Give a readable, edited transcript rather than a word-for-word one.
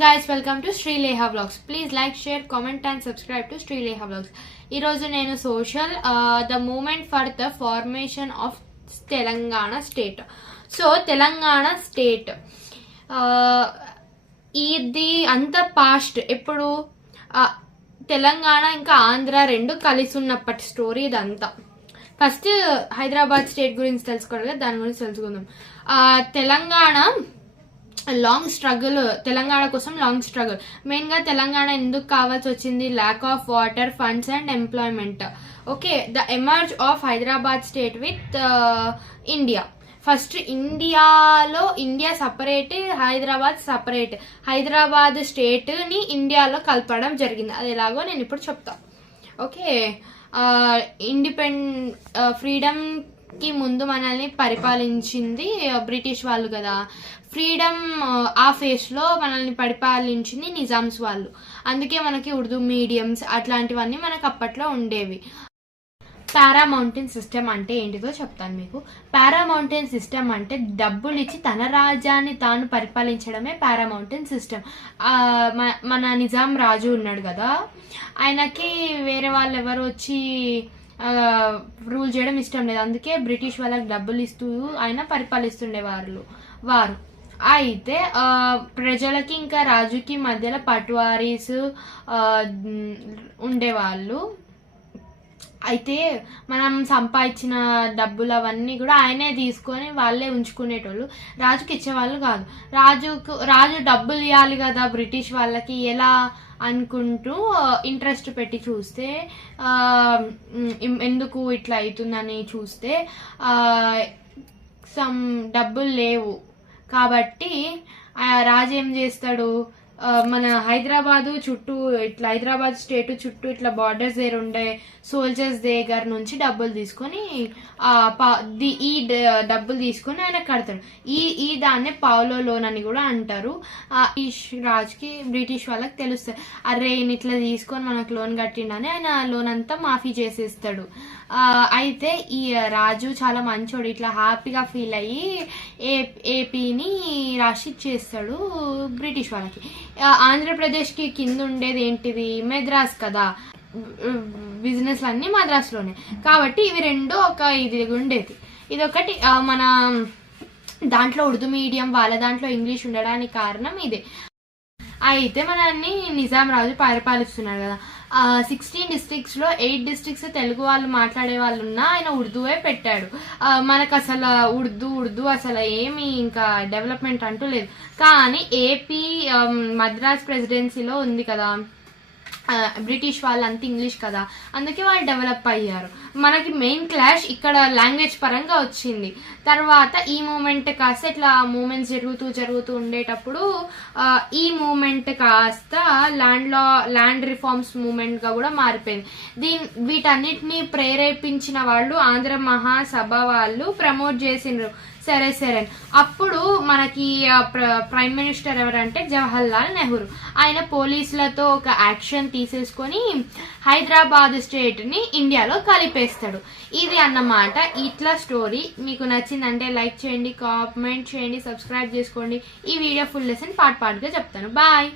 guys, welcome to Srileha Vlogs. Please like, share, comment and subscribe to Srileha Vlogs. Ee roju nenu social the movement for the formation of Telangana state. So Telangana state ఇది అంత past ఎప్పుడు తెలంగాణ ఇంకా ఆంధ్ర రెండు కలిసి ఉన్నప్పటి story ఇదంతా. First Hyderabad state గురించి తెలుసుకోవాలి కదా, దాని గురించి తెలుసుకుందాం. తెలంగాణ లాంగ్ స్ట్రగుల్, తెలంగాణ కోసం లాంగ్ స్ట్రగుల్. మెయిన్గా తెలంగాణ ఎందుకు కావాల్సి వచ్చింది? Lack of water, funds and employment. Okay, the emerge of Hyderabad state with India. First India separate, Hyderabad separate. Hyderabad స్టేట్ని ఇండియాలో కలపడం జరిగింది. అది ఎలాగో నేను ఇప్పుడు చెప్తాను. ఓకే, ఫ్రీడమ్కి ముందు మనల్ని పరిపాలించింది బ్రిటిష్ వాళ్ళు కదా. ఫ్రీడమ్ ఆ ఫేస్లో మనల్ని పరిపాలించింది నిజామ్స్ వాళ్ళు. అందుకే మనకి ఉర్దూ మీడియంస్ అట్లాంటివన్నీ మనకు అప్పట్లో ఉండేవి. పారామౌంటైన్ సిస్టమ్ అంటే ఏంటిదో చెప్తాను మీకు. పారామౌంటైన్ సిస్టమ్ అంటే డబ్బులు ఇచ్చి తన రాజ్యాన్ని తాను పరిపాలించడమే పారామౌంటైన్ సిస్టమ్. మన నిజాం రాజు ఉన్నాడు కదా, ఆయనకి వేరే వాళ్ళు ఎవరు వచ్చి రూల్ చేయడం ఇష్టం లేదు. అందుకే బ్రిటిష్ వాళ్ళకి డబ్బులు ఇస్తూ ఆయన పరిపాలిస్తుండేవారు. అయితే ప్రజలకి ఇంకా రాజుకి మధ్యలో పట్వారీస్ ఉండేవాళ్ళు. అయితే మనం సంపాదించిన డబ్బులు అవన్నీ కూడా ఆయనే తీసుకొని వాళ్ళే ఉంచుకునేటోళ్ళు, రాజుకి ఇచ్చేవాళ్ళు కాదు. రాజు డబ్బులు ఇవ్వాలి కదా బ్రిటిష్ వాళ్ళకి, ఎలా అనుకుంటూ ఇంట్రెస్ట్ పెట్టి చూస్తే ఎందుకు ఇట్లా అవుతుందని చూస్తే డబ్బులు లేవు. కాబట్టి రాజు ఏం చేస్తాడు, మన హైదరాబాదు చుట్టూ ఇట్లా హైదరాబాద్ స్టేట్ చుట్టూ ఇట్లా బార్డర్స్ దగ్గర ఉండే సోల్జర్స్ దగ్గర నుంచి డబ్బులు తీసుకొని ఈ డబ్బులు తీసుకొని ఆయన కడతాడు. ఈ దాన్నే పావులో లోన్ అని కూడా అంటారు. ఈ రాజుకి బ్రిటిష్ వాళ్ళకి తెలుస్తుంది, అరే ఈయన ఇట్లా తీసుకొని మనకు లోన్ కట్టిండని ఆయన లోన్ అంతా మాఫీ చేసేస్తాడు. అయితే ఈ రాజు చాలా మంచోడు, ఇట్లా హ్యాపీగా ఫీల్ అయ్యి ఏపీని రాసి చేస్తాడు బ్రిటిష్ వాళ్ళకి. ఆంధ్రప్రదేశ్కి కింద ఉండేది ఏంటిది, మెద్రాస్ కదా, బిజినెస్ అన్నీ మద్రాసులోనే. కాబట్టి ఇవి రెండు ఇది ఉండేది. ఇదొకటి మన దాంట్లో ఉర్దూ మీడియం, వాళ్ళ దాంట్లో ఇంగ్లీష్ ఉండడానికి కారణం ఇదే. అయితే మనల్ని నిజాం రాజు పరిపాలిస్తున్నాడు కదా. 16 డిస్ట్రిక్ట్స్లో 8 డిస్ట్రిక్ట్స్ తెలుగు వాళ్ళు మాట్లాడే వాళ్ళు ఉన్నా ఆయన ఉర్దూవే పెట్టాడు. మనకు అసలు ఉర్దూ అసలు ఏమి ఇంకా డెవలప్మెంట్ అంటూ లేదు. కానీ ఏపీ మద్రాస్ ప్రెసిడెన్సీలో ఉంది కదా, బ్రిటిష్ వాళ్ళు అంతా ఇంగ్లీష్ కదా, అందుకే వాళ్ళు డెవలప్ అయ్యారు. మనకి మెయిన్ క్లాష్ ఇక్కడ లాంగ్వేజ్ పరంగా వచ్చింది. తర్వాత ఈ మూమెంట్ కాస్త ఇట్లా మూమెంట్స్ జరుగుతూ ఉండేటప్పుడు ఈ మూమెంట్ కాస్త ల్యాండ్ రిఫార్మ్స్ మూమెంట్గా కూడా మారిపోయింది. వీటన్నిటిని ప్రేరేపించిన వాళ్ళు ఆంధ్ర మహాసభ వాళ్ళు ప్రమోట్ చేసిండ్రు. సరే అప్పుడు మనకి ప్రైమ్ మినిస్టర్ ఎవరంటే జవహర్ లాల్ నెహ్రూ. ఆయన పోలీసులతో ఒక యాక్షన్ తీసేసుకొని హైదరాబాద్ స్టేట్ని ఇండియాలో కలిపేస్తాడు. ఇది అన్నమాట ఇట్లా స్టోరీ. మీకు నచ్చిందంటే లైక్ చేయండి, కామెంట్ చేయండి, సబ్స్క్రైబ్ చేసుకోండి. ఈ వీడియో ఫుల్ లెసన్ పార్ట్గా చెప్తాను. బాయ్.